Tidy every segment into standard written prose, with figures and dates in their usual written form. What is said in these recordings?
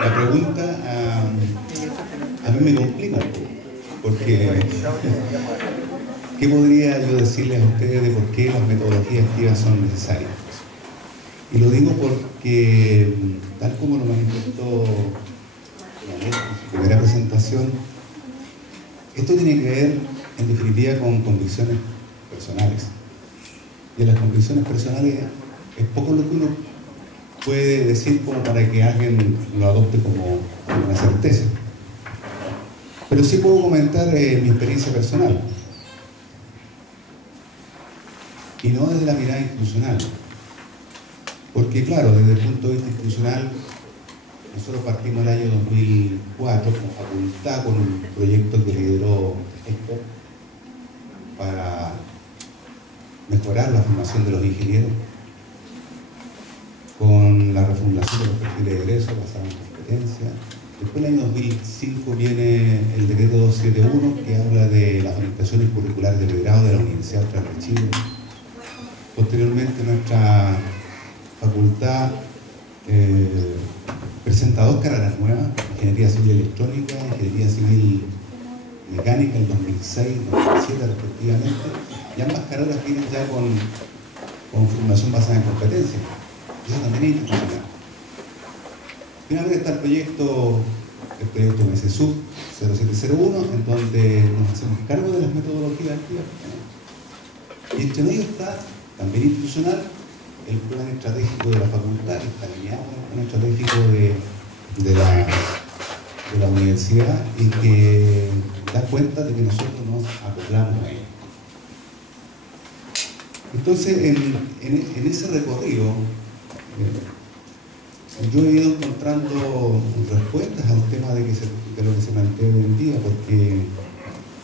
la pregunta a mí me complica un poco, porque ¿qué podría yo decirles a ustedes de por qué las metodologías activas son necesarias? Y lo digo porque, tal como lo manifestó en su primera presentación, esto tiene que ver, en definitiva, con convicciones personales. Y en las convicciones personales es poco lo que uno puede decir como para que alguien lo adopte como una certeza. Pero sí puedo comentar mi experiencia personal. Y no desde la mirada institucional. Porque claro, desde el punto de vista institucional, nosotros partimos el año 2004 como facultad con un proyecto que lideró Héctor para mejorar la formación de los ingenieros, con la reformulación de los perfiles de egreso basada en competencia. Después, en el año 2005, viene el decreto 271, que habla de las orientaciones curriculares de pregrado de la Universidad Austral de Chile. Posteriormente, nuestra facultad presenta dos carreras nuevas: Ingeniería Civil Electrónica, Ingeniería Civil Mecánica, en 2006 y 2007 respectivamente, y ambas carreras vienen ya con formación basada en competencia. Eso también es institucional. Finalmente está el proyecto MESESUB 0701, en donde nos hacemos cargo de las metodologías activas. Y entre ellos está, también institucional, el plan estratégico de la facultad, que está alineado con el plan estratégico de la universidad, y que da cuenta de que nosotros nos acoplamos a ello. Entonces, en ese recorrido, yo he ido encontrando respuestas al tema de lo que se plantea hoy en día, porque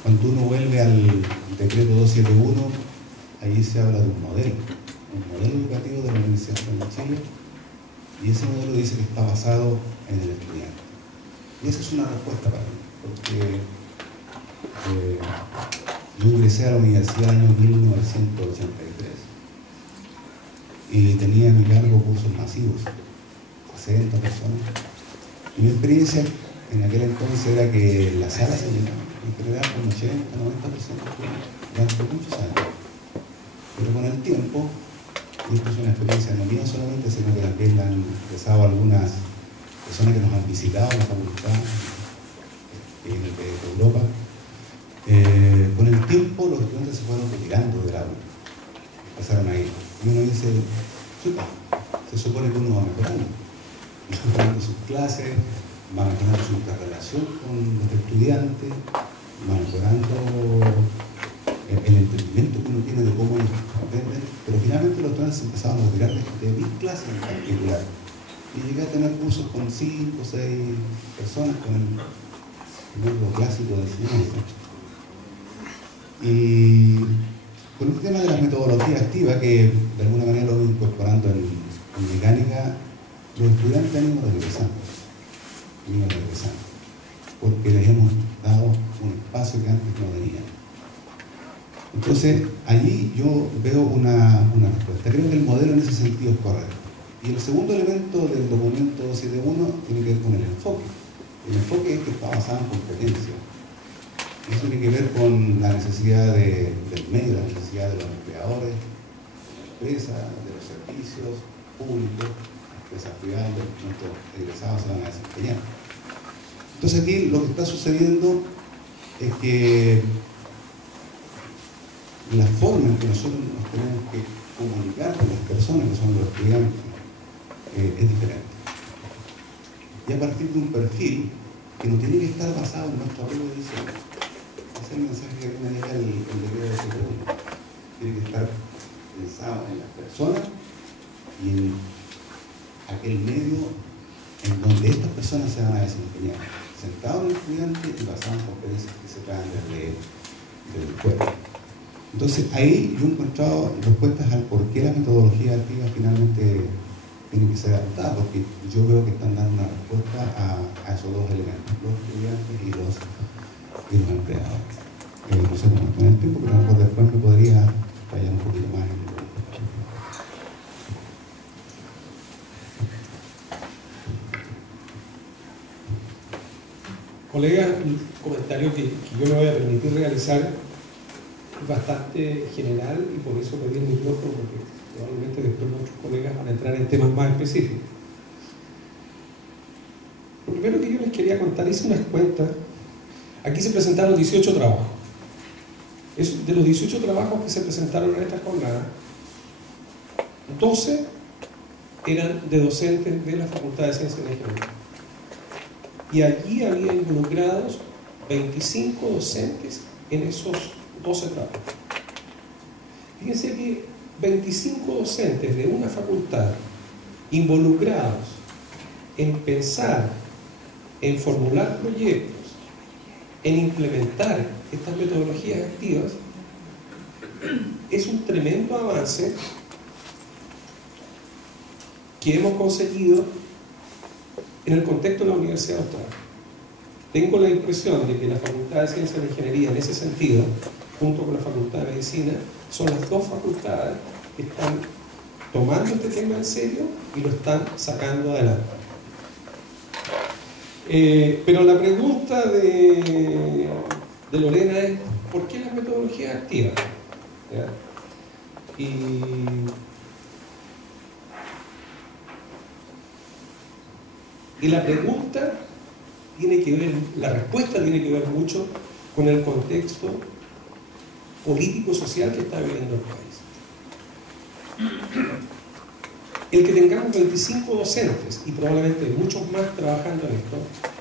cuando uno vuelve al decreto 271, allí se habla de un modelo educativo de la Universidad Austral de Chile, y ese modelo dice que está basado en el estudiante. Y esa es una respuesta para mí, porque yo ingresé a la universidad en el año 1983 y tenía a mi cargo cursos masivos, 60 personas. Y mi experiencia en aquel entonces era que las salas se llenaban en general con 80, 90% durante muchos años. Pero con el tiempo, y esto es una experiencia no mía solamente, sino que también la han expresado algunas personas que nos han visitado en la facultad de Europa, con el tiempo los estudiantes se fueron retirando del aula, empezaron a ir. Y uno dice, se supone que uno va mejorando sus clases, va mejorando su relación con los estudiantes, va mejorando el entendimiento que uno tiene de cómo ellos aprenden, pero finalmente los estudiantes empezaban a retirar de mis clases en particular. Y llegué a tener cursos con 5 o 6 personas con el método clásico de enseñanza. Y con el tema de las metodologías activas, que de alguna manera lo voy incorporando en mecánica, los estudiantes han ido regresando, porque les hemos dado un espacio que antes no tenían. Entonces, allí yo veo una respuesta. Creo que el modelo en ese sentido es correcto. Y el segundo elemento del documento 271 tiene que ver con el enfoque. El enfoque es que está basado en competencia. Eso tiene que ver con la necesidad del medio, la necesidad de los empleadores, de la empresa, de los servicios públicos, empresas privadas, donde nuestros egresados se van a desempeñar. Entonces aquí lo que está sucediendo es que la forma en que nosotros nos tenemos que comunicar con las personas que son los estudiantes es diferente. Y a partir de un perfil que no tiene que estar basado en nuestro apego de diseño. Ese es el mensaje que me deja el decreto de segundo. Tiene que estar pensado en las personas y en aquel medio en donde estas personas se van a desempeñar, sentado en el estudiante y basado en competencias que se traen desde el juego. Entonces ahí yo he encontrado respuestas al por qué la metodología activa finalmente tiene que ser adaptada, porque yo veo que están dando una respuesta a esos dos elementos, los estudiantes y los empleados. No sé cómo con el tiempo, pero a lo mejor después me podría fallar un poquito más en el Colegas, el comentario que yo me voy a permitir realizar es bastante general y por eso pedí el micrófono, porque probablemente después muchos colegas van a entrar en temas más específicos. Lo primero que yo les quería contar, hice unas cuentas. Aquí se presentaron 18 trabajos. De los 18 trabajos que se presentaron en esta jornada, 12 eran de docentes de la Facultad de Ciencias de Ingeniería. Y allí había involucrados 25 docentes en esos 12 trabajos. Fíjense que 25 docentes de una facultad involucrados en pensar, en formular proyectos, en implementar estas metodologías activas, es un tremendo avance que hemos conseguido en el contexto de la Universidad Austral. Tengo la impresión de que la Facultad de Ciencias de Ingeniería, en ese sentido, junto con la Facultad de Medicina, son las dos facultades que están tomando este tema en serio y lo están sacando adelante. Pero la pregunta de Lorena es: ¿por qué las metodologías activas? ¿Ya? Y la pregunta tiene que ver, la respuesta tiene que ver mucho con el contexto político-social que está viviendo el país. El que tengamos 25 docentes y probablemente muchos más trabajando en esto,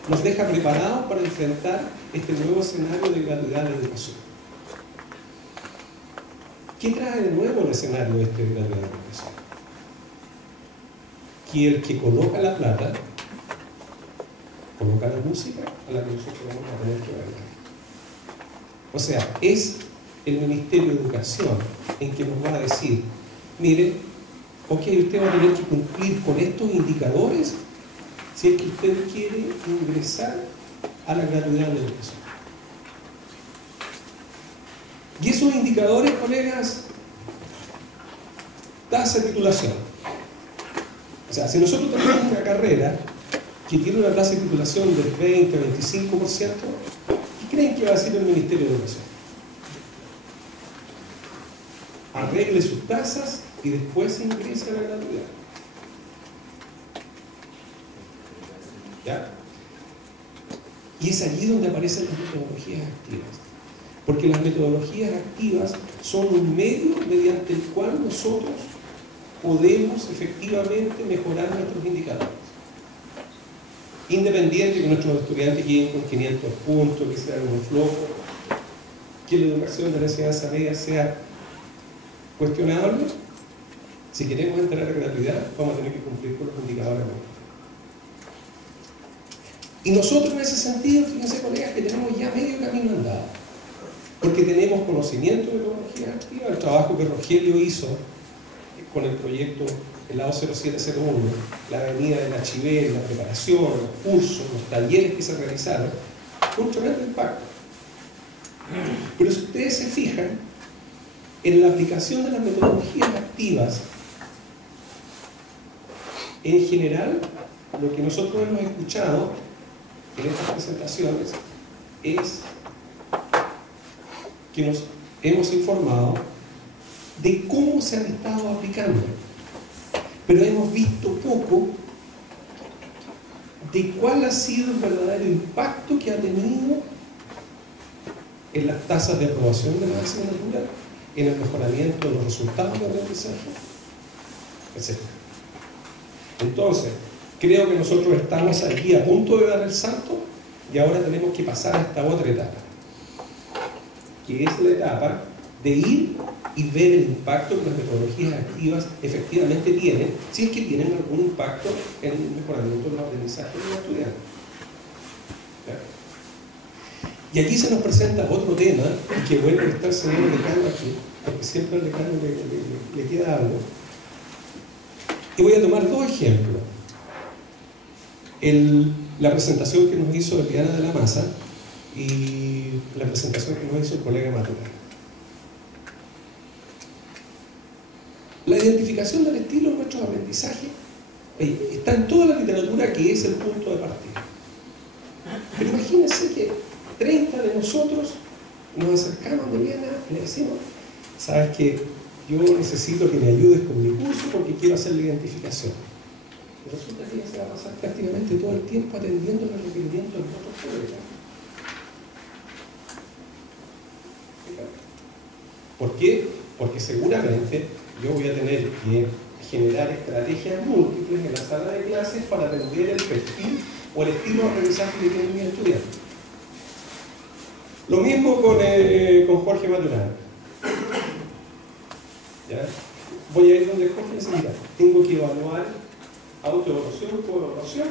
nos deja preparados para enfrentar este nuevo escenario de gratuidad de educación. ¿Qué trae de nuevo el escenario de gratuidad de educación? Que el que coloca la plata coloca la música a la que nosotros vamos a tener que bailar. O sea, es el Ministerio de Educación en que nos va a decir: mire, ok, usted va a tener que cumplir con estos indicadores si es que usted quiere ingresar a la gratuidad de educación. Y esos indicadores, colegas, tasa de titulación. O sea, si nosotros tenemos una carrera que tiene una tasa de titulación del 20 o 25%, ¿qué creen que va a decir el Ministerio de Educación? Arregle sus tasas y después ingrese a la gratuidad. ¿Ya? Y es allí donde aparecen las metodologías activas. Porque las metodologías activas son un medio mediante el cual nosotros podemos efectivamente mejorar nuestros indicadores. Independiente que nuestros estudiantes lleguen con 500 puntos, que sea algo flojo, que la educación de la enseñanza media sea cuestionable, si queremos entrar a la gratuidad, vamos a tener que cumplir con los indicadores. Y nosotros en ese sentido, fíjense, colegas, que tenemos ya medio camino andado, porque tenemos conocimiento de metodología activa. El trabajo que Rogelio hizo con el proyecto el lado 0701, la avenida del Achivel, la preparación, los cursos, los talleres que se realizaron, fue un tremendo impacto. Pero si ustedes se fijan, en la aplicación de las metodologías activas, en general, lo que nosotros hemos escuchado en estas presentaciones es que nos hemos informado de cómo se han estado aplicando, pero hemos visto poco de cuál ha sido el verdadero impacto que ha tenido en las tasas de aprobación de las asignaturas, en el mejoramiento de los resultados de aprendizaje, etc. Entonces, creo que nosotros estamos aquí a punto de dar el salto y ahora tenemos que pasar a esta otra etapa, que es la etapa de ir y ver el impacto que las metodologías activas efectivamente tienen, si es que tienen algún impacto en el mejoramiento de los aprendizajes de los estudiantes. ¿Ya? Y aquí se nos presenta otro tema, y que bueno que está el señor decano aquí, porque siempre al decano le queda algo. Y voy a tomar dos ejemplos. La presentación que nos hizo Eliana de la Maza y la presentación que nos hizo el colega Maturana. La identificación del estilo en nuestros aprendizajes está en toda la literatura, que es el punto de partida. Pero imagínense que 30 de nosotros nos acercamos de Viena y le decimos, sabes que yo necesito que me ayudes con mi curso porque quiero hacer la identificación. Y resulta que ella se va a pasar prácticamente todo el tiempo atendiendo los requerimientos de otros colegas. ¿Por qué? Porque seguramente yo voy a tener que generar estrategias múltiples en la sala de clases para atender el perfil o el estilo de aprendizaje que tienen mis estudiantes. Lo mismo con Jorge Maturana. ¿Ya? Voy a ir donde Jorge dice, mira, tengo que evaluar autoevaluación, coevaluación.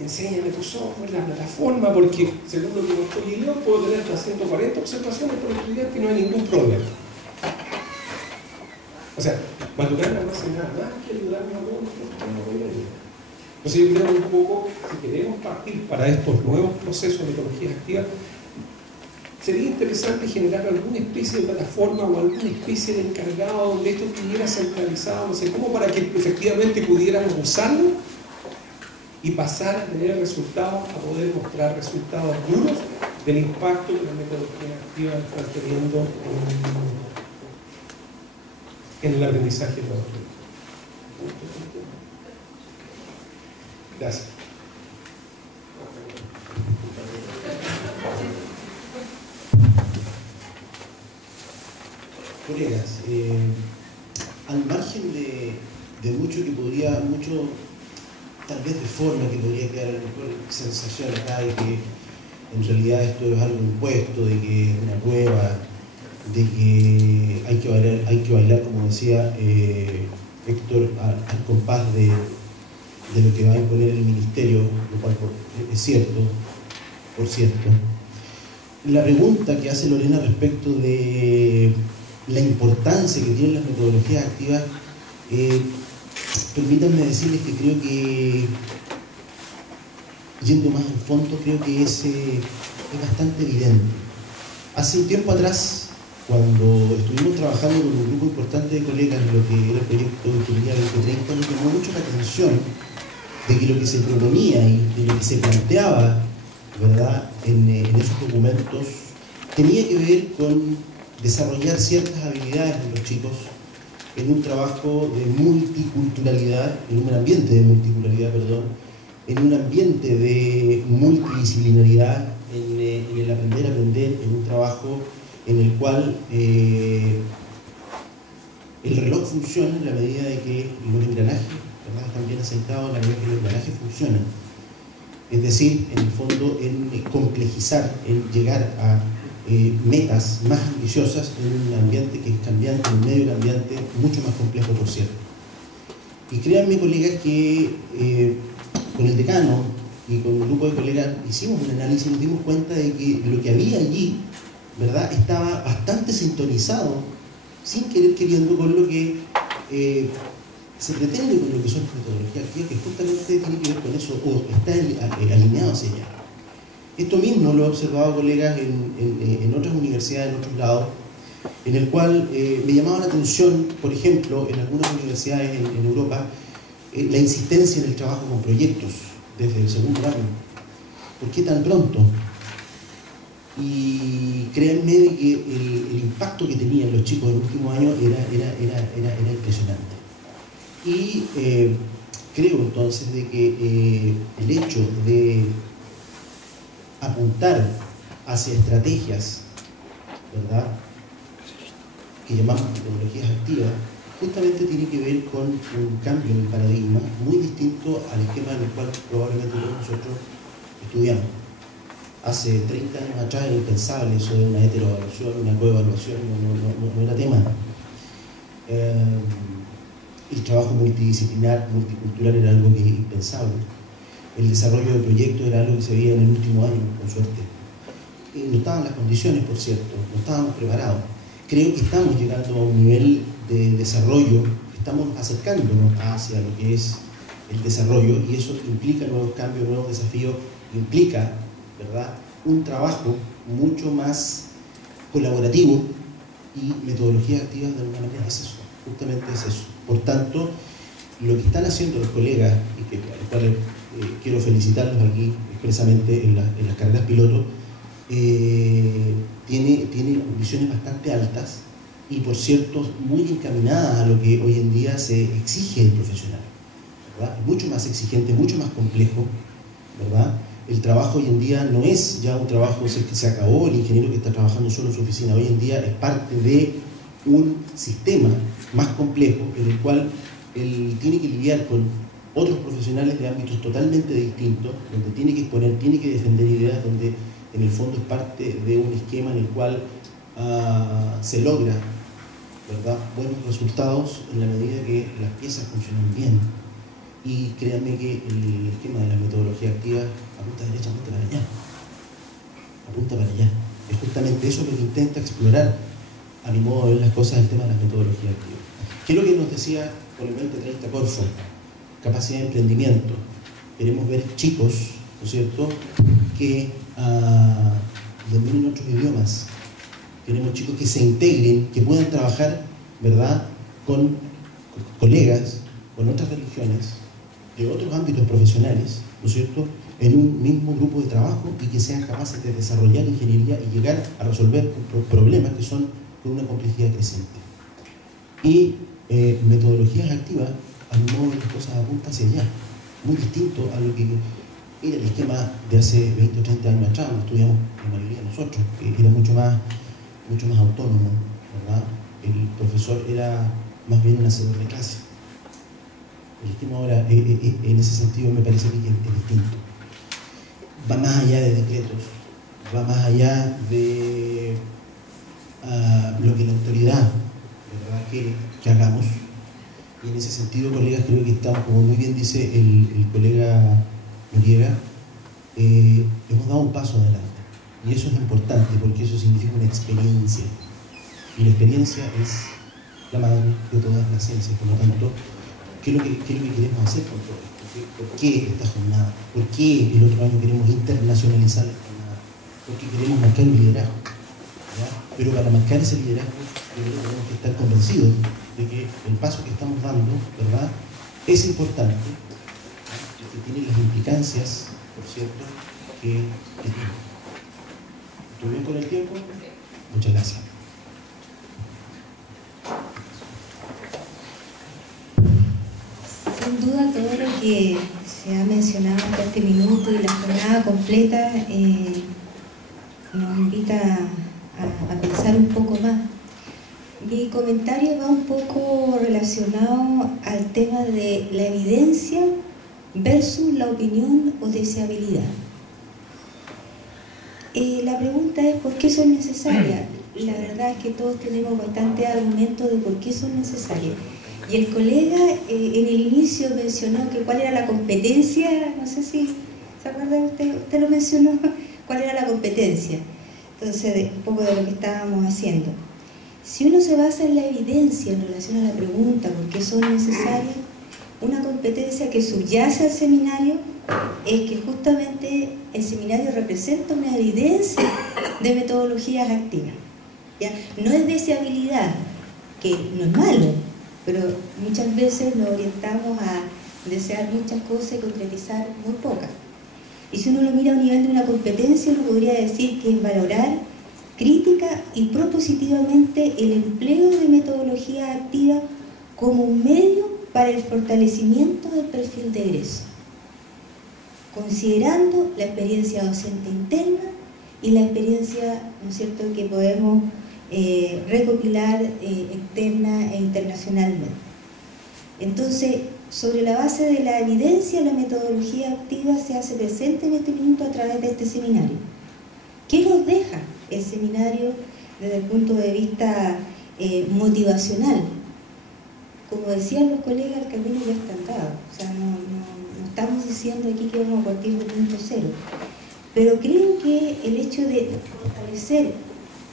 Enséñame tu software, la plataforma, porque según lo que estoy yo, puedo tener hasta 140 observaciones por estudiante y no hay ningún problema. O sea, Maturana no hace nada más que ayudarnos a todos nosotros como gobierno. Entonces yo creo un poco, si queremos partir para estos nuevos procesos de metodología activa, sería interesante generar alguna especie de plataforma o alguna especie de encargado donde esto estuviera centralizado, no sé cómo, para que efectivamente pudiéramos usarlo y pasar a tener resultados, a poder mostrar resultados duros del impacto que la metodología activa está teniendo en el aprendizaje de los estudiantes. Gracias. Colegas, al margen de mucho que podría, mucho tal vez de forma que podría quedar a lo mejor sensación acá de que en realidad esto es algo impuesto, de que es una prueba, de que hay que bailar, como decía Héctor, al compás de lo que va a imponer el ministerio, lo cual es cierto, por cierto. La pregunta que hace Lorena respecto de la importancia que tienen las metodologías activas, permítanme decirles que creo que, yendo más al fondo, creo que es bastante evidente. Hace un tiempo atrás, cuando estuvimos trabajando con un grupo importante de colegas en lo que era el proyecto de Ingeniería 2030, nos llamó mucho la atención de que lo que se proponía y de lo que se planteaba, ¿verdad?, en esos documentos tenía que ver con desarrollar ciertas habilidades de los chicos en un trabajo de multiculturalidad, en un ambiente de multiculturalidad, perdón, en un ambiente de multidisciplinaridad, en el aprender a aprender, en un trabajo en el cual el reloj funciona en la medida de que los engranajes, ¿verdad?, están bien aceitados, en la medida que los engranajes funcionan. Es decir, en el fondo, en complejizar, en llegar a metas más ambiciosas en un ambiente que es cambiante, en un medio cambiante, mucho más complejo, por cierto. Y créanme, colegas, que con el decano y con un grupo de colegas hicimos un análisis y nos dimos cuenta de que lo que había allí, ¿verdad?, estaba bastante sintonizado, sin querer queriendo, con lo que se pretende con lo que son las metodologías activas, que justamente tiene que ver con eso, o está alineado hacia allá. Esto mismo lo he observado, colegas, en otras universidades, en otros lados, en el cual me llamaba la atención, por ejemplo, en algunas universidades en Europa, la insistencia en el trabajo con proyectos desde el segundo año. ¿Por qué tan pronto? Y créanme de que el impacto que tenían los chicos en el último año era impresionante. Y creo entonces de que el hecho de apuntar hacia estrategias, ¿verdad?, que llamamos metodologías activas, justamente tiene que ver con un cambio en el paradigma muy distinto al esquema en el cual probablemente todos nosotros estudiamos. Hace 30 años atrás era impensable eso de una heteroevaluación, una coevaluación, no era tema. El trabajo multidisciplinar, multicultural era algo que es impensable. El desarrollo de proyectos era algo que se veía en el último año, con suerte. No estaban las condiciones, por cierto, no estábamos preparados. Creo que estamos llegando a un nivel de desarrollo, estamos acercándonos hacia lo que es el desarrollo, y eso implica nuevos cambios, nuevos desafíos, implica, ¿verdad?, un trabajo mucho más colaborativo, y metodologías activas de alguna manera es eso, justamente es eso. Por tanto, lo que están haciendo los colegas, y que, a los cuales quiero felicitarlos aquí expresamente en las carreras piloto, tiene visiones bastante altas y, por cierto, muy encaminadas a lo que hoy en día se exige del profesional, ¿verdad? Mucho más exigente, mucho más complejo, ¿verdad? El trabajo hoy en día no es ya un trabajo que se acabó, el ingeniero que está trabajando solo en su oficina. Hoy en día es parte de un sistema más complejo en el cual él tiene que lidiar con otros profesionales de ámbitos totalmente distintos, donde tiene que exponer, tiene que defender ideas, donde en el fondo es parte de un esquema en el cual se logra, ¿verdad?, buenos resultados en la medida que las piezas funcionan bien. Y créanme que el esquema de la metodología activa apunta derecha, apunta para allá. Apunta para allá. Es justamente eso lo que intenta explorar, a mi modo de ver las cosas, el tema de la metodología activa. ¿Qué es lo que nos decía por el 2030 Corfo? Capacidad de emprendimiento. Queremos ver chicos, ¿no es cierto?, que dominen otros idiomas. Queremos chicos que se integren, que puedan trabajar, ¿verdad?, con colegas, con otras religiones, de otros ámbitos profesionales, ¿no es cierto?, en un mismo grupo de trabajo, y que sean capaces de desarrollar ingeniería y llegar a resolver problemas que son con una complejidad creciente. Y metodologías activas, a mi modo de las cosas, apunta hacia allá, muy distinto a lo que era el esquema de hace 20 o 30 años atrás, donde estudiamos la mayoría de nosotros, que era mucho más autónomo, ¿verdad? El profesor era más bien un hacedor de clase. El esquema ahora, en ese sentido, me parece que es distinto. Va más allá de decretos, va más allá de lo que la autoridad, ¿verdad?, que hagamos. Y en ese sentido, colegas, creo que estamos, como muy bien dice el colega Noriega, hemos dado un paso adelante. Y eso es importante, porque eso significa una experiencia. Y la experiencia es la madre de todas las ciencias. Por lo tanto, ¿qué es lo que queremos hacer con todo esto? ¿Por qué esta jornada? ¿Por qué el otro año queremos internacionalizar la jornada? Porque queremos marcar un liderazgo, ¿verdad? Pero para marcar ese liderazgo, tenemos que estar convencidos de que el paso que estamos dando, ¿verdad?, es importante, que tiene las implicancias, por cierto, que tiene. ¿Estoy bien con el tiempo? Muchas gracias. Sin duda, todo lo que se ha mencionado hasta este minuto y la jornada completa nos invita a pensar un poco más. Mi comentario va un poco relacionado al tema de la evidencia versus la opinión o deseabilidad. La pregunta es ¿por qué son necesarias? La verdad es que todos tenemos bastantes argumentos de por qué son necesarias. Y el colega en el inicio mencionó que cuál era la competencia, no sé si se acuerda, usted lo mencionó, cuál era la competencia. Entonces, un poco de lo que estábamos haciendo. Si uno se basa en la evidencia en relación a la pregunta por qué son necesarias, una competencia que subyace al seminario es que justamente el seminario representa una evidencia de metodologías activas, ¿ya? No es deseabilidad, que no es malo, pero muchas veces nos orientamos a desear muchas cosas y concretizar muy pocas. Y si uno lo mira a un nivel de una competencia, uno podría decir que es valorar crítica y propositivamente el empleo de metodología activa como un medio para el fortalecimiento del perfil de egreso, considerando la experiencia docente interna y la experiencia, ¿no es cierto?, que podemos recopilar externa e internacionalmente. Entonces, sobre la base de la evidencia, la metodología activa se hace presente en este minuto a través de este seminario. ¿Qué nos deja el seminario desde el punto de vista motivacional? Como decían los colegas, el camino ya está andado. O sea, no estamos diciendo aquí que vamos a partir de punto cero. Pero creo que el hecho de fortalecer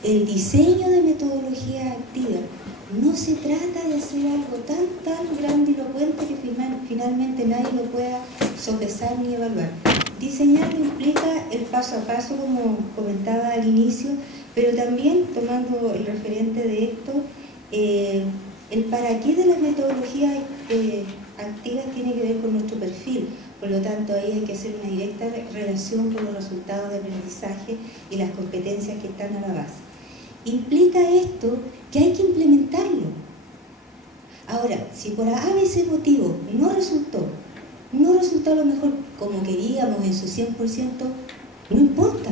el diseño de metodología activa no se trata de hacer algo tan grandilocuente que finalmente nadie lo pueda sopesar ni evaluar. Diseñarlo implica el paso a paso, como comentaba al inicio, pero también, tomando el referente de esto, el para qué de las metodologías activas tiene que ver con nuestro perfil, por lo tanto ahí hay que hacer una directa relación con los resultados de aprendizaje y las competencias que están a la base. Implica esto que hay que implementarlo. Ahora, si por A, B, C motivo no resultó a lo mejor como queríamos en su 100%, no importa,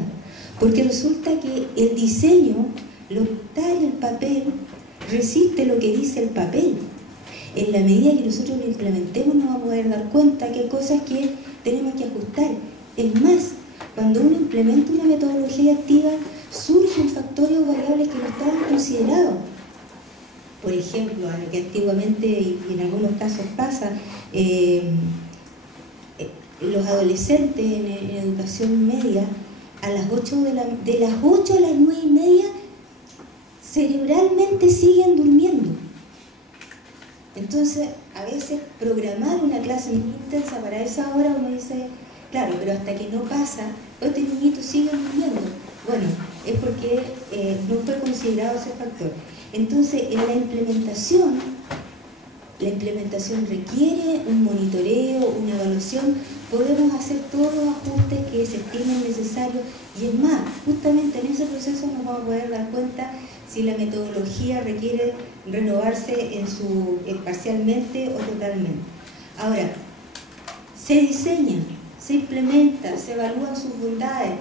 porque resulta que el diseño, lo que está en el papel, resiste lo que dice el papel. En la medida que nosotros lo implementemos nos vamos a poder dar cuenta que hay cosas que tenemos que ajustar. Es más, cuando uno implementa una metodología activa, surgen factores o variables que no estaban considerados. Por ejemplo, a lo que antiguamente y en algunos casos pasa, los adolescentes en educación media, a las 8 de las 8 a las 9:30, cerebralmente siguen durmiendo. Entonces, a veces programar una clase muy intensa para esa hora, uno dice, claro, pero hasta que no pasa, estos niñitos siguen durmiendo. Bueno, es porque no fue considerado ese factor. Entonces, en la implementación requiere un monitoreo, una evaluación, podemos hacer todos los ajustes que se estimen necesarios y es más, justamente en ese proceso nos vamos a poder dar cuenta si la metodología requiere renovarse parcialmente o totalmente. Ahora, se diseña, se implementa, se evalúan sus bondades,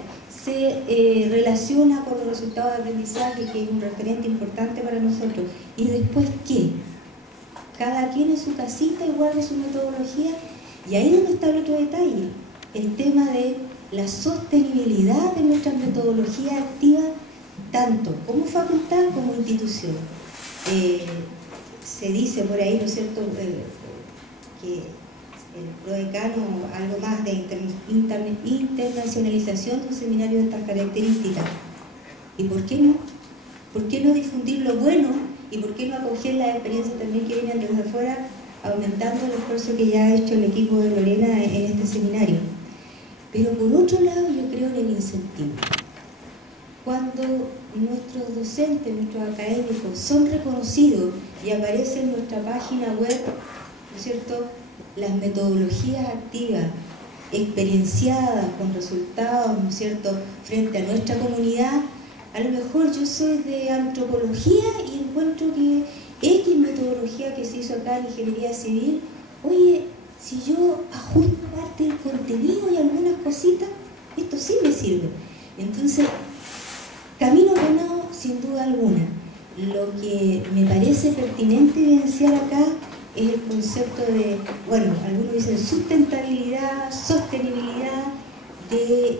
se relaciona con los resultados de aprendizaje, que es un referente importante para nosotros. ¿Y después qué? Cada quien en su casita y guarda su metodología, y ahí es donde está el otro detalle, el tema de la sostenibilidad de nuestras metodologías activas, tanto como facultad como institución. Se dice por ahí, ¿no es cierto?, que el prodecano, algo más de internacionalización de un seminario de estas características. ¿Y por qué no? ¿Por qué no difundir lo bueno? ¿Y por qué no acoger las experiencias también que vienen desde afuera, aumentando el esfuerzo que ya ha hecho el equipo de Lorena en este seminario? Pero por otro lado, yo creo en el incentivo. Cuando nuestros docentes, nuestros académicos son reconocidos y aparece en nuestra página web, ¿no es cierto?, las metodologías activas, experienciadas, con resultados, ¿no es cierto?, frente a nuestra comunidad, a lo mejor yo soy de antropología y encuentro que X metodología que se hizo acá en ingeniería civil, oye, si yo ajusto parte del contenido y algunas cositas, esto sí me sirve. Entonces, camino ganado sin duda alguna. Lo que me parece pertinente evidenciar acá es el concepto de, bueno, algunos dicen sustentabilidad, sostenibilidad de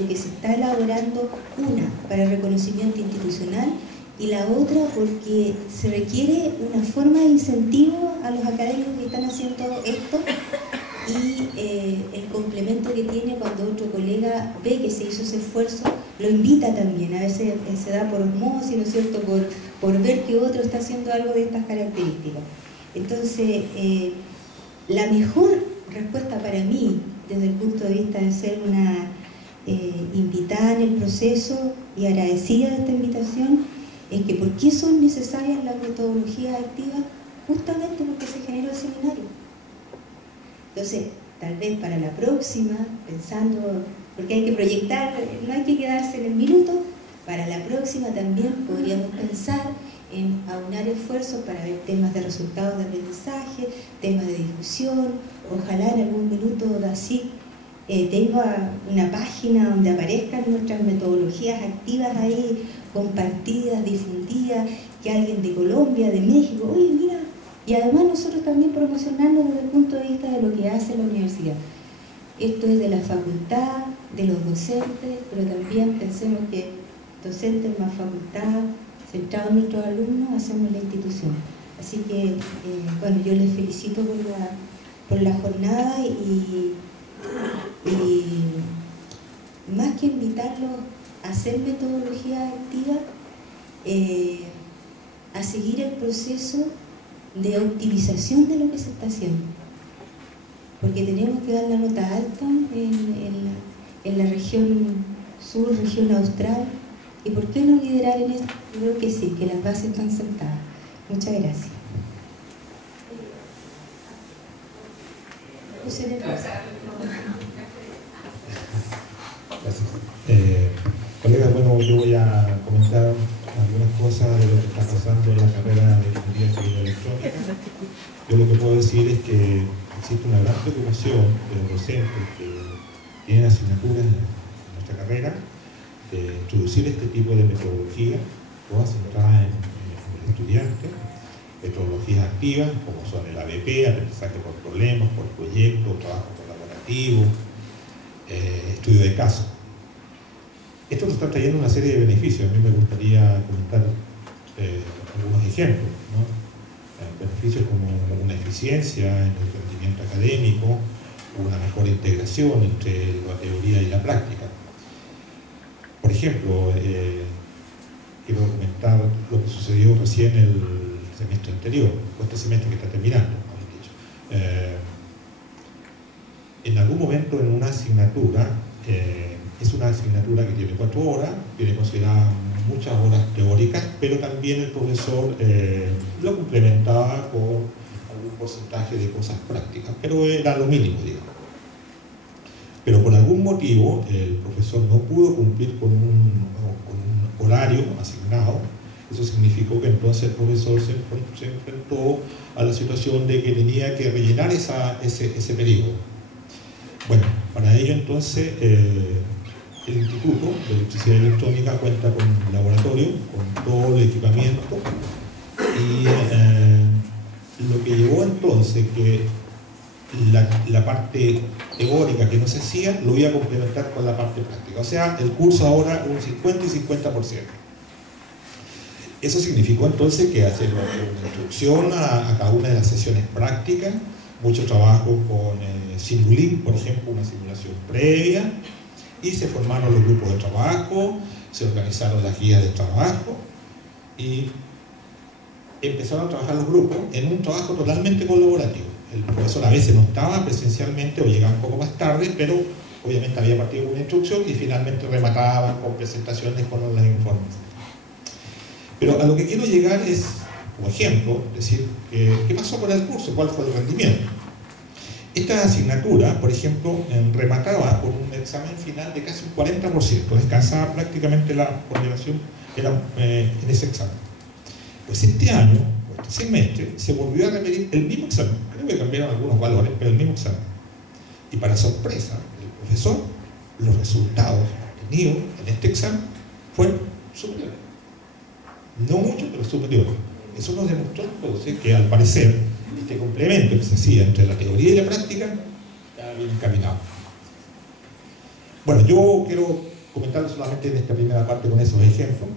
lo que se está elaborando, una, para el reconocimiento institucional, y la otra porque se requiere una forma de incentivo a los académicos que están haciendo esto y el complemento que tiene cuando otro colega ve que se hizo ese esfuerzo, lo invita también, a veces se da por osmosis, ¿no es cierto?, por ver que otro está haciendo algo de estas características. Entonces, la mejor respuesta para mí, desde el punto de vista de ser una invitada en el proceso y agradecida de esta invitación, es que ¿por qué son necesarias las metodologías activas? Justamente porque se generó el seminario. Entonces, tal vez para la próxima, pensando, porque hay que proyectar, no hay que quedarse en el minuto, para la próxima también podríamos pensar en aunar esfuerzos para ver temas de resultados de aprendizaje, temas de difusión, ojalá en algún minuto de así tenga una página donde aparezcan nuestras metodologías activas ahí, compartidas, difundidas, que alguien de Colombia, de México, oye, mira, y además nosotros también promocionarnos desde el punto de vista de lo que hace la universidad. Esto es de la facultad, de los docentes, pero también pensemos que docentes más facultad, centrados en nuestros alumnos, hacemos la institución. Así que, bueno, yo les felicito por la jornada y más que invitarlos a hacer metodología activa, a seguir el proceso de optimización de lo que se está haciendo. Porque tenemos que dar la nota alta en la región sur, región austral. ¿Y por qué no liderar en esto? Creo que sí, que las bases están sentadas. Muchas gracias. yo voy a comentar algunas cosas de lo que está pasando en la carrera de Ingeniería Civil Electrónica. Yo lo que puedo decir es que existe una gran preocupación de los docentes que tienen asignaturas en nuestra carrera de introducir este tipo de metodología, todas centradas en el estudiante, metodologías activas como son el ABP, aprendizaje por problemas, por proyectos, trabajo colaborativo, estudio de caso. Esto nos está trayendo una serie de beneficios. A mí me gustaría comentar algunos ejemplos, ¿no? Beneficios como una eficiencia en el rendimiento académico, una mejor integración entre la teoría y la práctica. Por ejemplo, quiero comentar lo que sucedió recién el semestre anterior, o este semestre que está terminando, mejor dicho. En algún momento en una asignatura, es una asignatura que tiene 4 horas, tiene consideradas muchas horas teóricas, pero también el profesor lo complementaba con algún porcentaje de cosas prácticas, pero era lo mínimo, digamos. Pero por algún motivo el profesor no pudo cumplir con un horario asignado. Eso significó que entonces el profesor se enfrentó a la situación de que tenía que rellenar ese periodo. Bueno, para ello entonces el Instituto de Electricidad Electrónica cuenta con un laboratorio, con todo el equipamiento, y lo que llevó entonces que la parte teórica que no se hacía lo iba a complementar con la parte práctica. O sea, el curso ahora un 50 y 50%. Eso significó entonces que hacer una introducción a cada una de las sesiones prácticas, mucho trabajo con Simulink, por ejemplo, una simulación previa, y se formaron los grupos de trabajo, se organizaron las guías de trabajo y empezaron a trabajar los grupos en un trabajo totalmente colaborativo. El profesor a veces no estaba presencialmente o llegaba un poco más tarde, pero obviamente había partido con una instrucción y finalmente remataban con presentaciones con los informes. Pero a lo que quiero llegar es, como ejemplo, decir, ¿qué pasó con el curso? ¿Cuál fue el rendimiento? Esta asignatura, por ejemplo, remataba con un examen final de casi un 40%, descansaba prácticamente la ponderación en ese examen. Pues este año, este semestre, se volvió a repetir el mismo examen. Creo que cambiaron algunos valores, pero el mismo examen. Y para sorpresa del profesor, los resultados obtenidos en este examen fueron superiores. No mucho, pero superiores. Eso nos demostró entonces que al parecer este complemento que se hacía entre la teoría y la práctica estaba bien encaminado. Bueno, yo quiero comentar solamente en esta primera parte con esos ejemplos.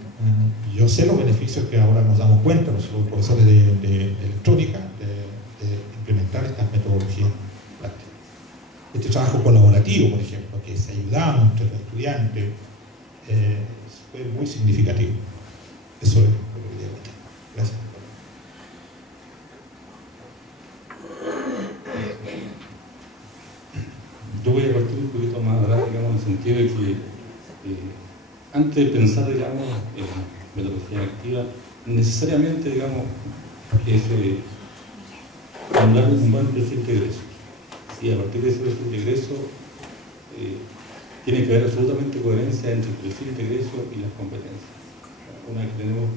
Yo sé los beneficios que ahora nos damos cuenta nosotros profesores de electrónica de implementar estas metodologías prácticas. Este trabajo colaborativo, por ejemplo, que se ayudamos entre los estudiantes, fue muy significativo. Eso es lo que quería contar. Gracias. Yo voy a partir un poquito más atrás, digamos, en el sentido de que antes de pensar, digamos, en metodología activa, necesariamente, digamos, es hablar de un buen perfil de egreso. Y a partir de ese perfil de egreso tiene que haber absolutamente coherencia entre el perfil de egreso y las competencias. Una vez que tenemos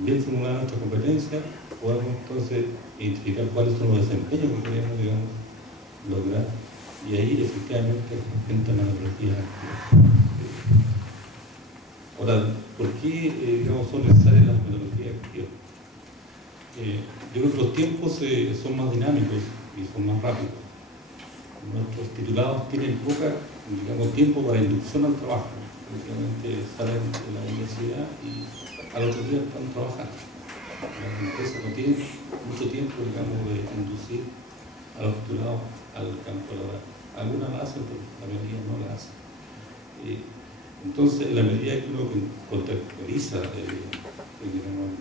bien formuladas nuestras competencias, podemos entonces identificar cuáles son los desempeños que queremos, digamos, lograr, y ahí efectivamente entra la metodología activa. Ahora, ¿por qué digamos, son necesarias las metodologías activas? Yo creo que los tiempos son más dinámicos y son más rápidos. Nuestros titulados tienen poco, digamos, tiempo para inducción al trabajo. Prácticamente salen de la universidad y al otro día están trabajando. Las empresas no tienen mucho tiempo, digamos, de inducir a los titulados al campo laboral. Algunas la hacen, pero la mayoría no la hacen. Entonces, en la medida que uno contextualiza digamos,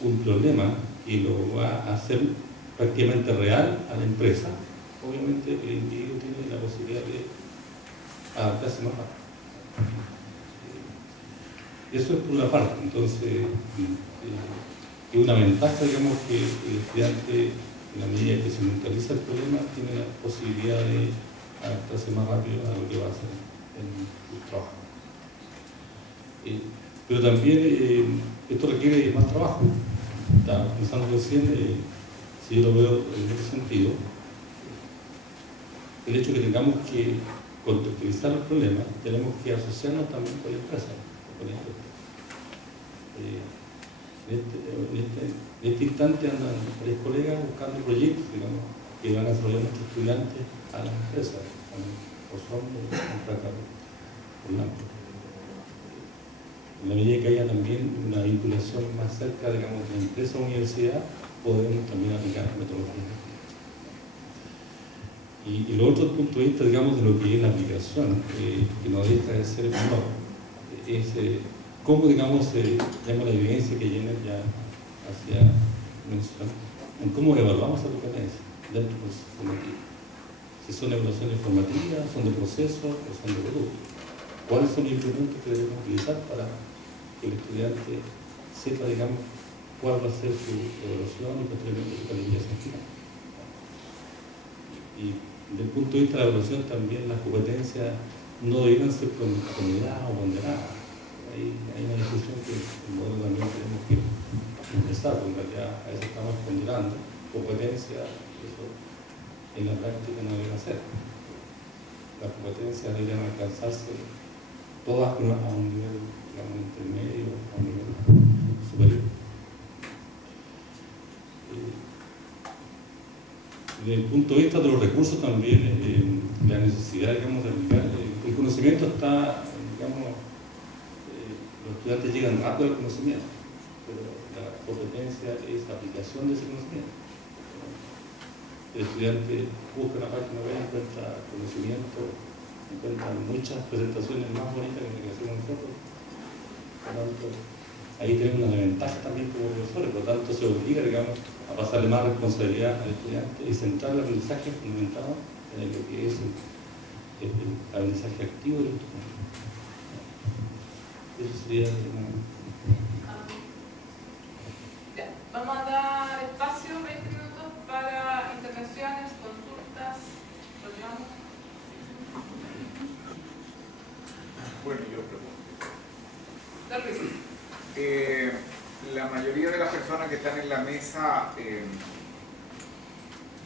un problema y lo va a hacer prácticamente real a la empresa, obviamente el individuo tiene la posibilidad de adaptarse más rápido. Eso es por una parte. Entonces, es una ventaja, digamos, que el estudiante, en la medida que se mentaliza el problema, tiene la posibilidad de adaptarse más rápido a lo que va a hacer en su trabajo. Pero también esto requiere más trabajo. Estaba pensando recién, si yo lo veo en ese sentido, el hecho de que tengamos que contextualizar el problema, tenemos que asociarnos también con la empresa, con la industria. En este instante andan varios colegas buscando proyectos, digamos, que van a desarrollar nuestros estudiantes a las empresas, por fondo, por blanco. En la medida que haya también una vinculación más cerca, digamos, de la empresa o universidad, podemos también aplicar metodologías. Y lo otro punto de vista, digamos, de lo que es la aplicación, que no deja de ser menor, es cómo, digamos, llama la evidencia que Jenner ya hacía mención, en cómo evaluamos a la competencia dentro del proceso formativo. Si son evaluaciones formativas, son de proceso o son de producto. ¿Cuáles son los instrumentos que debemos utilizar para que el estudiante sepa, digamos, cuál va a ser su evaluación y posteriormente su calificación final? Y desde el punto de vista de la evaluación también las competencias no deben ser ponderadas o ponderadas. Hay una discusión que en modo también tenemos que empezar, porque ya a veces estamos ponderando competencias, eso en la práctica no deben hacer. Las competencias deberían alcanzarse todas a un nivel, digamos, intermedio, a un nivel superior. Desde el punto de vista de los recursos también, la necesidad, digamos, de aplicar, el conocimiento está, digamos, los estudiantes llegan rápido al conocimiento, pero la competencia es la aplicación de ese conocimiento. El estudiante busca una página web, encuentra conocimiento, encuentra muchas presentaciones más bonitas que la que hacemos nosotros. Por lo tanto, ahí tenemos una ventaja también como profesores, por lo tanto se obliga, digamos, a pasarle más responsabilidad al estudiante y centrar el aprendizaje fundamentado en lo que es el aprendizaje activo del estudiante. Eso sería vamos a dar espacio, 20 minutos para intervenciones, consultas. Bueno, yo pregunto. La mayoría de las personas que están en la mesa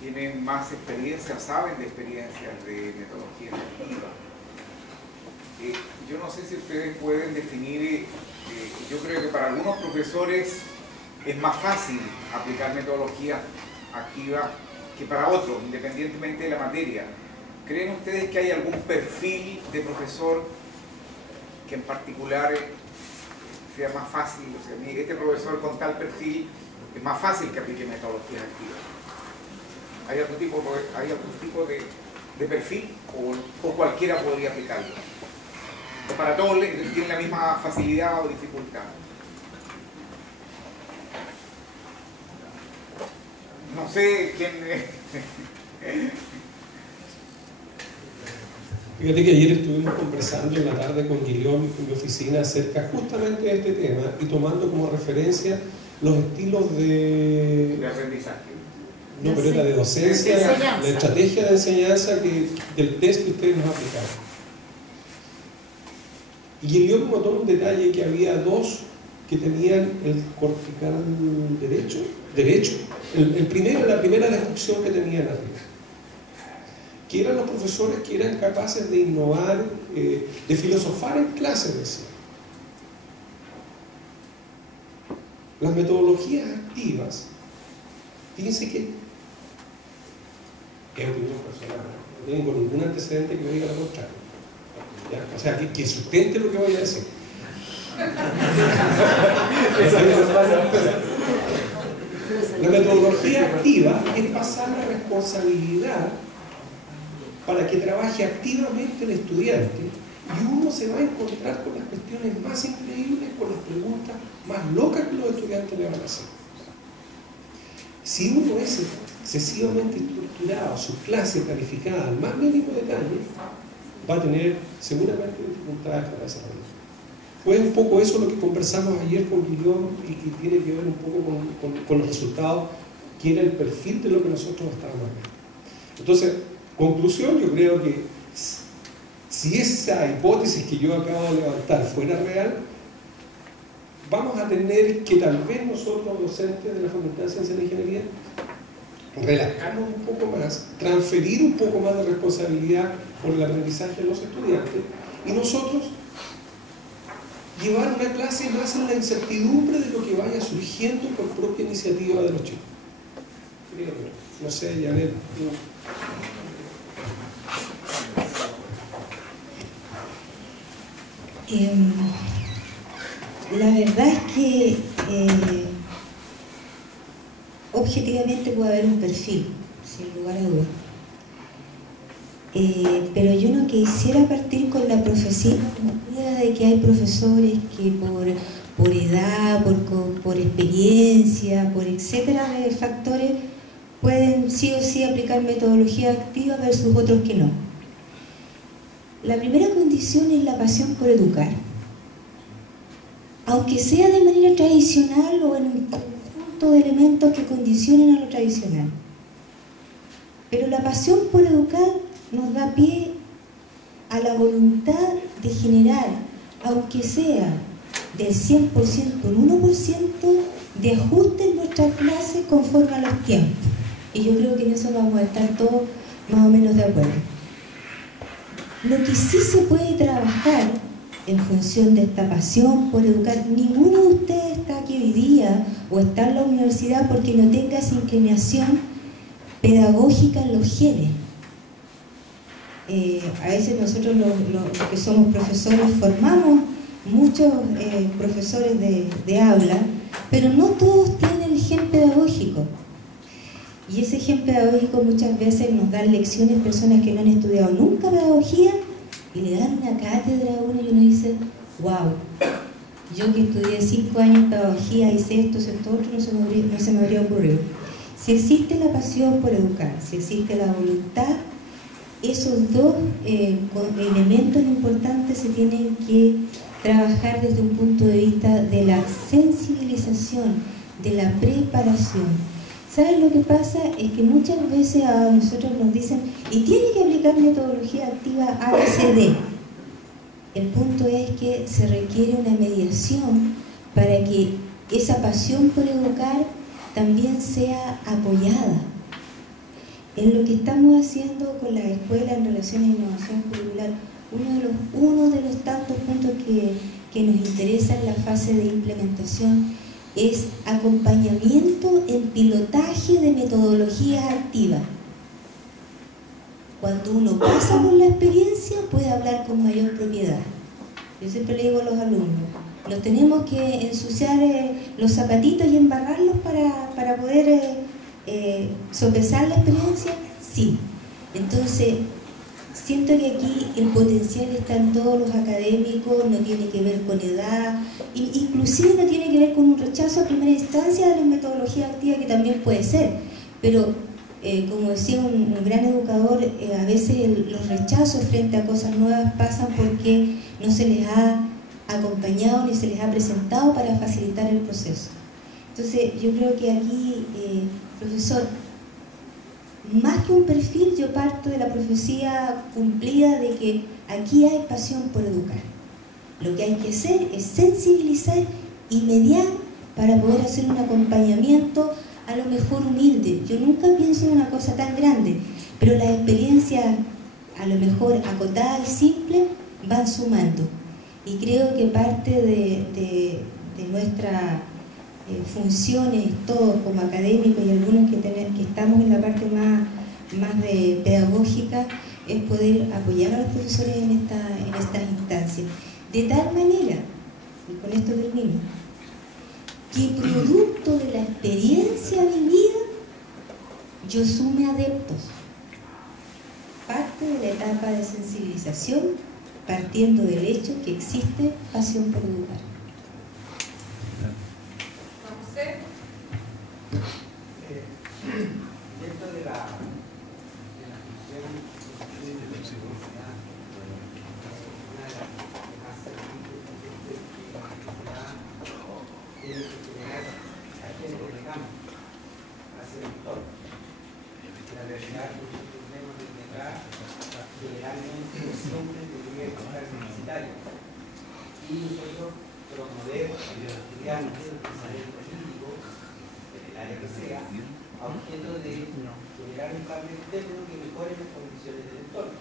tienen más experiencia, saben de experiencias de metodología activa. Yo no sé si ustedes pueden definir, yo creo que para algunos profesores es más fácil aplicar metodología activa que para otros, independientemente de la materia. ¿Creen ustedes que hay algún perfil de profesor que en particular sea más fácil? O sea, este profesor con tal perfil es más fácil que aplique metodología activa. ¿Hay algún tipo de perfil o cualquiera podría aplicarlo? ¿O para todos tienen la misma facilidad o dificultad? No sé quién es. Fíjate que ayer estuvimos conversando en la tarde con Guillaume en mi oficina acerca justamente de este tema y tomando como referencia los estilos de aprendizaje. No, pero era de docencia, la estrategia de enseñanza del test que ustedes nos aplicaron. Y Guillaume notó un detalle que había dos que tenían el cortical derecho. La primera descripción que tenían arriba, que eran los profesores que eran capaces de innovar, de filosofar en clase, decía. Las metodologías activas, fíjense que es opinión personal, no tengo ningún antecedente que me diga lo contrario. ¿Ya? O sea, que sustente lo que voy a decir. La metodología activa es pasar la responsabilidad para que trabaje activamente el estudiante y uno se va a encontrar con las cuestiones más increíbles, con las preguntas más locas que los estudiantes le van a hacer. Si uno es excesivamente estructurado, su clase calificada al más mínimo detalle, va a tener seguramente dificultades para desarrollar. Fue un poco eso lo que conversamos ayer con Guillaume y tiene que ver un poco con los resultados, que era el perfil de lo que nosotros estábamos viendo. Entonces, conclusión, yo creo que si esa hipótesis que yo acabo de levantar fuera real, vamos a tener que tal vez nosotros, docentes de la Facultad de Ciencias de la Ingeniería, relajarnos un poco más, transferir un poco más de responsabilidad por el aprendizaje de los estudiantes y nosotros llevar una clase más en la incertidumbre de lo que vaya surgiendo por propia iniciativa de los chicos. No sé, Janet. La verdad es que objetivamente puede haber un perfil, sin lugar a dudas. Pero yo no quisiera partir con la profecía de que hay profesores que por edad, por experiencia, por etcétera de factores, pueden sí o sí aplicar metodología activa versus otros que no. La primera condición es la pasión por educar. Aunque sea de manera tradicional o en un conjunto de elementos que condicionen a lo tradicional. Pero la pasión por educar nos da pie a la voluntad de generar, aunque sea del 100% un 1%, de ajuste en nuestras clases conforme a los tiempos. Y yo creo que en eso vamos a estar todos más o menos de acuerdo. Lo que sí se puede trabajar en función de esta pasión por educar, ninguno de ustedes está aquí hoy día o está en la universidad porque no tenga esa inclinación pedagógica en los genes. A veces nosotros los que somos profesores formamos muchos profesores de aula, pero no todos tienen el gen pedagógico. Y ese gen pedagógico muchas veces nos dan lecciones personas que no han estudiado nunca pedagogía y le dan una cátedra a uno y uno dice, wow, yo que estudié 5 años pedagogía, hice esto, otro, no se me habría ocurrido. Si existe la pasión por educar, si existe la voluntad, esos dos elementos importantes se tienen que trabajar desde un punto de vista de la sensibilización, de la preparación. ¿Saben lo que pasa? Es que muchas veces a nosotros nos dicen y tiene que aplicar metodología activa ABCD. El punto es que se requiere una mediación para que esa pasión por educar también sea apoyada. En lo que estamos haciendo con la escuela en relación a innovación curricular, uno de los tantos puntos que nos interesa en la fase de implementación es acompañamiento en pilotaje de metodologías activas. Cuando uno pasa por la experiencia puede hablar con mayor propiedad. Yo siempre le digo a los alumnos, ¿nos tenemos que ensuciar los zapatitos y embarrarlos para poder sopesar la experiencia? Sí. Entonces, siento que aquí el potencial está en todos los académicos, no tiene que ver con edad, inclusive no tiene que ver con un rechazo a primera instancia de la metodología activa, que también puede ser, pero como decía un gran educador, a veces los rechazos frente a cosas nuevas pasan porque no se les ha acompañado ni se les ha presentado para facilitar el proceso. Entonces yo creo que aquí, profesor, más que un perfil, yo parto de la profecía cumplida de que aquí hay pasión por educar. Lo que hay que hacer es sensibilizar y mediar para poder hacer un acompañamiento a lo mejor humilde. Yo nunca pienso en una cosa tan grande, pero las experiencias a lo mejor acotadas y simples van sumando. Y creo que parte de nuestras funciones, todos como académicos y algunos que estamos en la parte más de pedagógica, es poder apoyar a los profesores en estas instancias. De tal manera, y con esto termino, que producto de la experiencia vivida, yo sume adeptos. Parte de la etapa de sensibilización, partiendo del hecho que existe pasión por educar. Dentro de la función de la universidad, una de las que más servicios es que la universidad tiene que generar agentes de cambio hacia el entorno. La universidad, por sus problemas de integrar, generalmente siempre debería estar universitario. Y nosotros promover a los estudiantes el pensamiento crítico, en el área que sea, a objeto de generar un cambio interno que mejore las condiciones del entorno.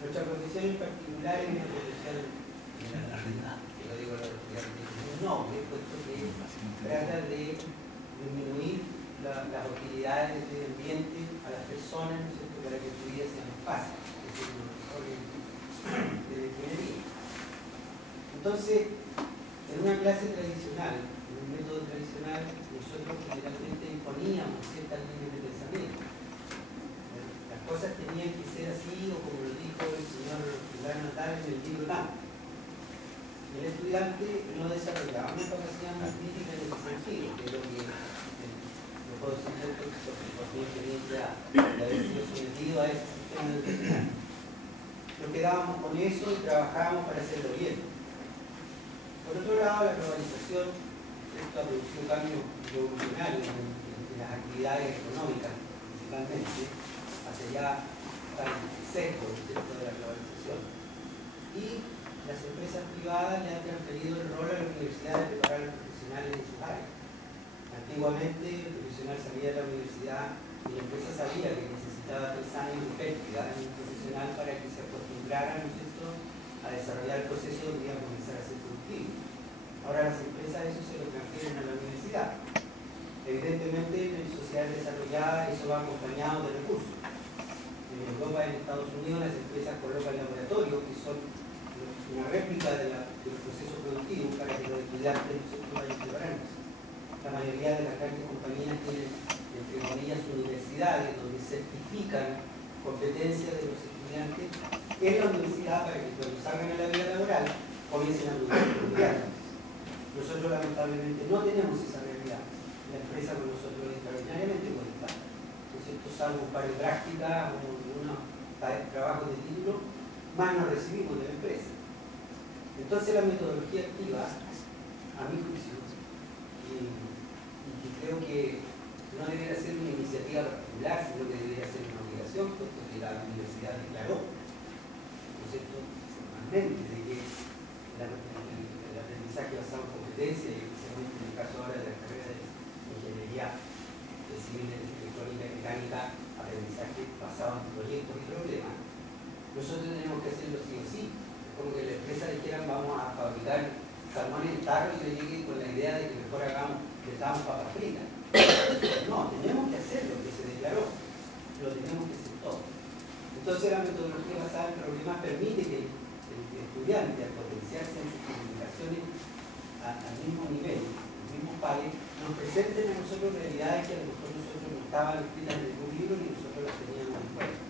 Nuestra profesión en particular es una profesión, que lo digo a los estudiantes, muy noble, puesto que trata de disminuir las hostilidades del medio ambiente a las personas, ¿no es cierto?, para que su vida sea más fácil. Es uno de los roles de la ingeniería. Entonces, en una clase tradicional, en un método tradicional, nosotros generalmente imponíamos ciertas líneas de pensamiento. Las cosas tenían que ser así, o como lo dijo el señor Fulano Natal en el libro Tanto. El estudiante no desarrollaba una capacidad más crítica en ese sentido, que es lo que yo puedo decir por mi experiencia de haber sido sometido a ese sistema educacional. Nos quedábamos con eso y trabajábamos para hacerlo bien. Por otro lado, la globalización, esto ha producido cambios revolucionarios en las actividades económicas, principalmente, hacia allá está el sesgo de la globalización. Y las empresas privadas le han transferido el rol a la universidad de preparar a los profesionales en sus áreas. Antiguamente, el profesional salía de la universidad y la empresa sabía que necesitaba 3 años de práctica en un profesional para que se acostumbrara, ¿no es cierto?, a desarrollar el proceso que iba a comenzar a ser productivo. Ahora las empresas eso se lo transfieren a la universidad. Evidentemente, en sociedades desarrolladas eso va acompañado de recursos. En Europa y en Estados Unidos las empresas colocan laboratorios que son una réplica del proceso productivo para que los estudiantes no vayan preparándose. La mayoría de las grandes compañías tienen, entre comillas, universidades donde certifican competencias de los estudiantes en la universidad para que cuando salgan a la vida laboral comiencen a producir estudiantes. Nosotros lamentablemente no tenemos esa realidad. La empresa con nosotros es extraordinariamente conectada. ¿No es cierto? Salvo un par de prácticas o unos trabajos de título, más nos recibimos de la empresa. Entonces la metodología activa, a mi juicio, y creo que no debería ser una iniciativa particular, sino que debería ser una obligación, puesto que la universidad declaró, ¿no es cierto?, formalmente, de que el aprendizaje basado en competencia, y especialmente en el caso ahora de la carrera de ingeniería civil, electrónica y mecánica, aprendizaje basado en proyectos y problemas, nosotros tenemos que hacerlo sí o sí. Es como que la empresa dijera, vamos a fabricar salmones en tarro y yo llegué con la idea de que mejor hagamos papas fritas. No, tenemos que hacerlo, que se declaró, lo tenemos que hacer todo. Entonces la metodología basada en problemas permite que el estudiante, al potenciarse en sus comunicaciones al mismo nivel, los mismos pares, nos presenten a nosotros realidades que a lo mejor nosotros no estaban escritas en ningún libro ni nosotros las teníamos en cuenta.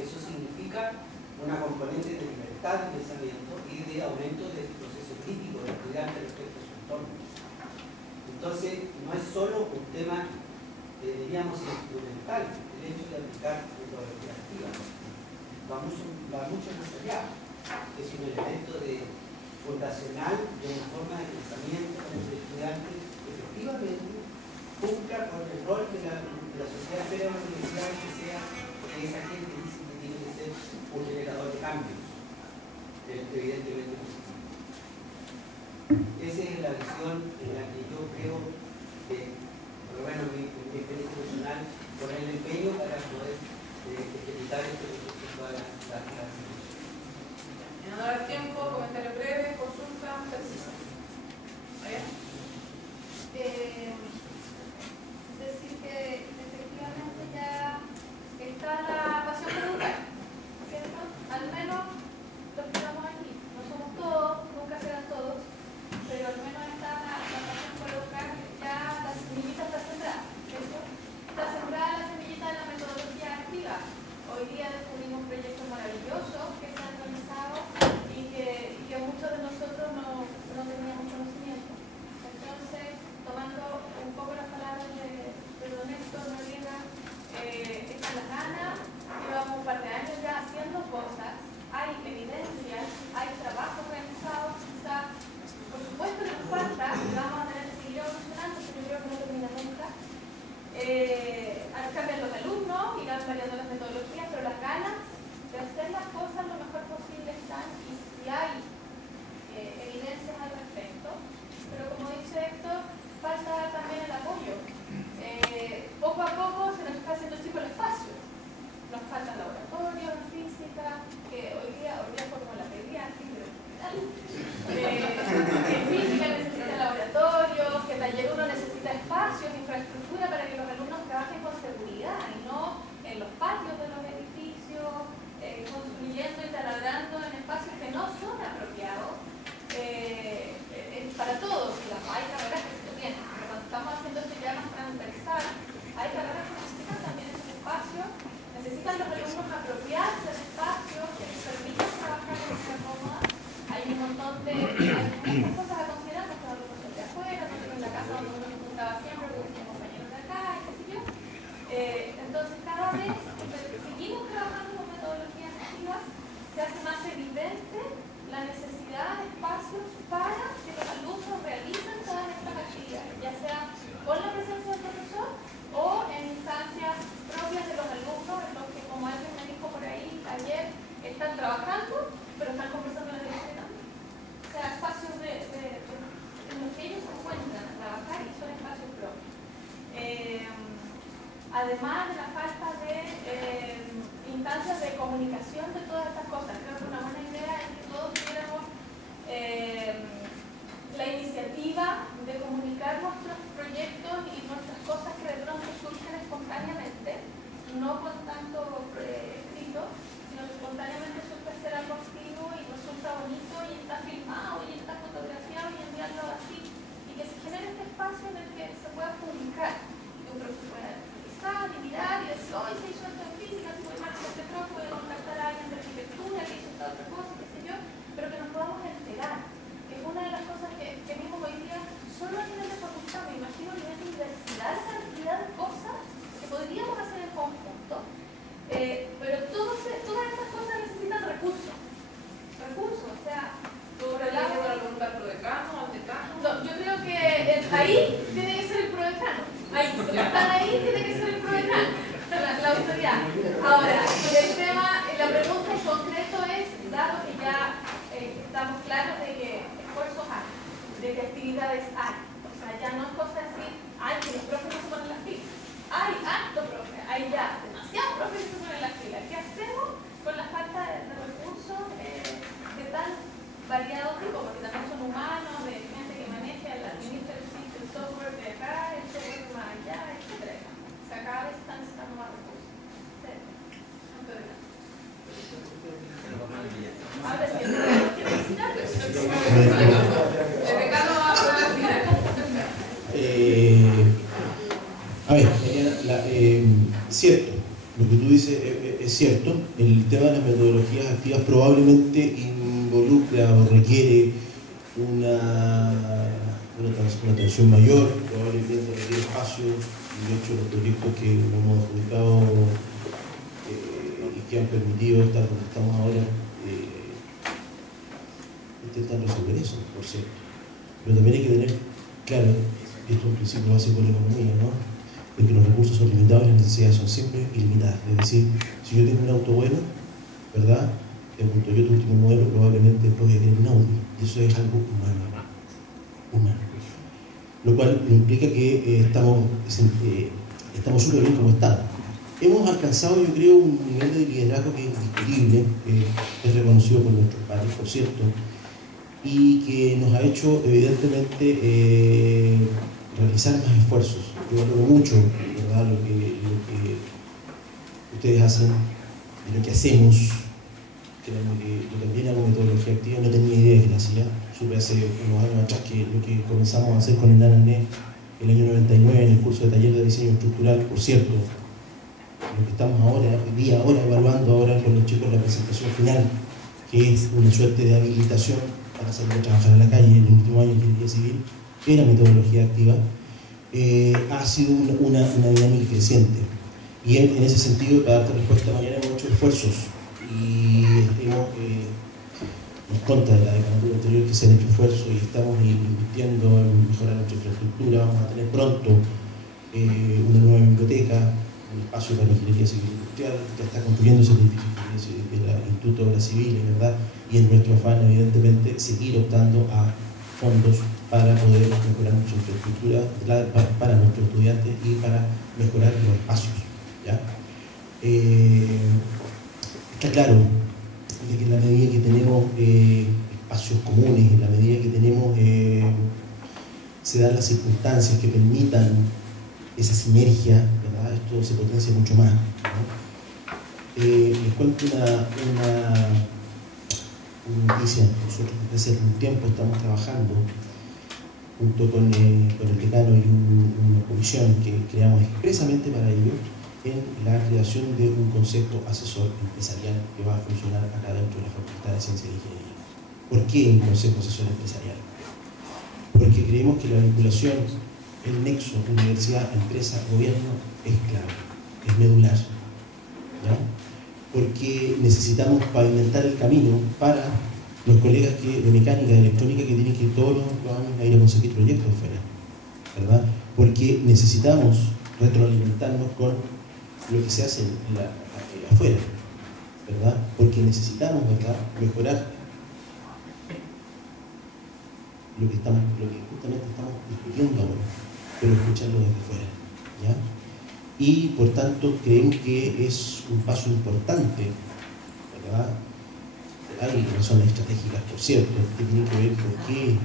Eso significa una componente de libertad de pensamiento y de aumento del proceso crítico del estudiante respecto a su entorno. Entonces, no es solo un tema, diríamos, instrumental, el hecho de aplicar metodología activa. Va mucho más allá. Es un elemento fundacional de una forma de pensamiento en el estudiante que efectivamente cumpla con el rol que la sociedad espera de la universidad, que sea que esa gente dice que tiene que ser un generador de cambios, evidentemente positivo. Esa es la visión en la que yo creo que, por lo menos mi experiencia personal, poner el empeño para poder ejecutar este proceso a la En honor al tiempo, comentario breve, consulta, precisa. Decir que efectivamente ya está la pasión por educar, ¿cierto? Al menos los que estamos aquí, no somos todos, nunca serán todos, pero al menos está la pasión por educar, ya la semillita está sembrada, ¿cierto? Está sembrada la semillita de la metodología activa. Hoy día descubrimos proyectos maravillosos que se han realizado y que muchos de nosotros no teníamos conocimiento. Entonces, tomando un poco las palabras de don Héctor Noriega, están las ganas, llevamos un par de años ya haciendo cosas, hay evidencias, hay trabajos realizados, quizá, por supuesto que nos falta, y vamos a tener que seguir evolucionando, pero yo creo que no termina nunca. Cambian los alumnos, irán variando las metodologías, pero las ganas de hacer las cosas lo mejor posible están, y si hay evidencias al respecto. ayer están trabajando, pero están conversando en la televisión también. O sea, espacios en los que ellos se encuentran a trabajar y son espacios propios. Además de la falta de instancias de comunicación de todas estas cosas, creo que una buena idea es que todos tuviéramos la iniciativa de comunicar nuestros proyectos y nuestras cosas que de pronto surgen espontáneamente, no con tanto escrito, sino que espontáneamente surge hacer algo activo y resulta bonito y está filmado y está fotografiado y enviarlo así, y que se genere este espacio en el que se pueda publicar y que un profesor pueda revisar y mirar y decir, hoy se hizo esto en física, si voy más este profe, voy a contactar a alguien de arquitectura que hizo esta otra cosa, qué sé yo, pero que nos podamos enterar. Es una de las cosas que vimos hoy día, solo a nivel de facultad, me imagino a nivel de universidad, esa cantidad de cosas que podríamos hacer en conjunto, pero todas estas cosas necesitan recursos, o sea, sobre la para preguntar pro decano, al decano. no, yo creo que ahí tiene que ser el prodecano, ahí, los que están ahí tiene que ser el prodecano, la autoridad. Ahora, el tema, la pregunta en concreto es, dado que ya estamos claros de que esfuerzos hay, de que actividades hay, o sea, ya no es cosa de decir, ay, que los profes no se ponen las pilas, hay harto profe, hay ya demasiados profes que se ponen las pilas. ¿Qué hacemos con la falta de recursos de tan variado tipo? Porque también son humanos, de gente que maneja, administra el software de acá, el software de más allá, etc. O sea, cada vez están necesitando más recursos. Sí. Ahora sí, a ver, cierto, lo que tú dices es cierto. El tema de las metodologías activas probablemente involucra o requiere una atención mayor, probablemente requiere espacio. De hecho, los proyectos que hemos adjudicado y que han permitido estar donde estamos ahora intentan resolver eso, por cierto. Pero también hay que tener claro, y esto es un principio básico de la economía, ¿no?, de que los recursos son limitados y las necesidades son siempre ilimitadas. Es decir, si yo tengo un auto bueno, ¿verdad?, el Toyota último modelo, probablemente voy a tener un Audi, y eso es algo humano. Lo cual implica que estamos súper bien como estamos. Hemos alcanzado, yo creo, un nivel de liderazgo que es indiscutible, que es reconocido por nuestros padres, por cierto, y que nos ha hecho, evidentemente, realizar más esfuerzos. Yo valoro mucho, ¿verdad?, lo que ustedes hacen y lo que hacemos. Créanme que yo también hago metodología activa, no tenía idea que la hacía. Supe hace unos años atrás que lo que comenzamos a hacer con el ANANE el año 99 en el curso de taller de diseño estructural, por cierto, lo que estamos ahora evaluando ahora con los chicos en la presentación final, que es una suerte de habilitación para salir a trabajar a la calle en el último año de ingeniería civil, era metodología activa, ha sido una dinámica creciente. Y en ese sentido, para darte respuesta, mañana hemos hecho esfuerzos y nos consta de la decanatura anterior que se han hecho esfuerzos y estamos invirtiendo en mejorar nuestra infraestructura. Vamos a tener pronto una nueva biblioteca, un espacio para la ingeniería civil industrial, que está construyéndose el edificio del Instituto de Obras Civiles, ¿verdad? Y en nuestro afán, evidentemente, seguir optando a fondos para poder mejorar nuestra infraestructura para nuestros estudiantes y para mejorar los espacios, ¿ya? Está claro de que en la medida que tenemos espacios comunes, en la medida que tenemos se dan las circunstancias que permitan esa sinergia, ¿verdad?, esto se potencia mucho más, ¿no? Les cuento una noticia. Nosotros desde hace un tiempo estamos trabajando junto con el decano y una comisión que creamos expresamente para ello, en la creación de un consejo asesor empresarial que va a funcionar acá dentro de la Facultad de Ciencias y Ingeniería. ¿Por qué un consejo asesor empresarial? Porque creemos que la vinculación, el nexo universidad, empresa, gobierno es clave, es medular, ¿ya? Porque necesitamos pavimentar el camino para los colegas de mecánica, de electrónica, que tienen que ir todos los años a ir a conseguir proyectos fuera, ¿verdad? Porque necesitamos retroalimentarnos con lo que se hace afuera, ¿verdad? porque necesitamos, ¿verdad?, mejorar lo que justamente estamos discutiendo ahora, pero escucharlo desde fuera, ¿ya? Y por tanto creemos que es un paso importante, ¿verdad? Hay razones estratégicas, por cierto, que tienen que ver con qué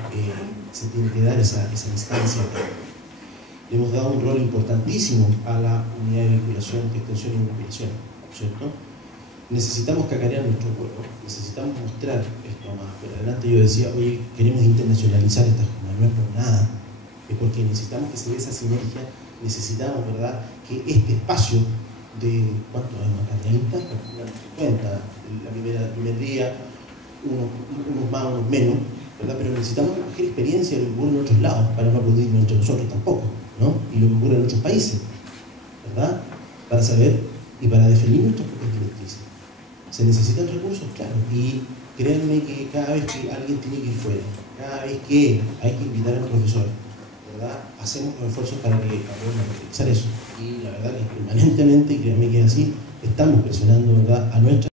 se tiene que dar esa instancia. Le hemos dado un rol importantísimo a la unidad de vinculación, extensión y vinculación, ¿cierto? Necesitamos cacarear nuestro pueblo, necesitamos mostrar esto más. Pero adelante yo decía, oye, queremos internacionalizar esta jornada, no es por nada, es porque necesitamos que se dé esa sinergia, necesitamos, ¿verdad?, que este espacio de, ¿cuánto vamos acá? 30, 50, el primer día, unos más, unos menos, ¿verdad? Pero necesitamos recoger experiencia de lo que ocurre en otros lados, para no aplaudirnos entre nosotros tampoco, ¿no? Y lo que ocurre en otros países, ¿verdad? Para saber y para definir nuestras propias directrices. Se necesitan recursos, claro, y créanme que cada vez que alguien tiene que ir fuera, cada vez que hay que invitar a un profesor, ¿verdad?, hacemos los esfuerzos para que podamos realizar eso. Y la verdad que permanentemente, créanme que es así, estamos presionando, ¿verdad?, a nuestra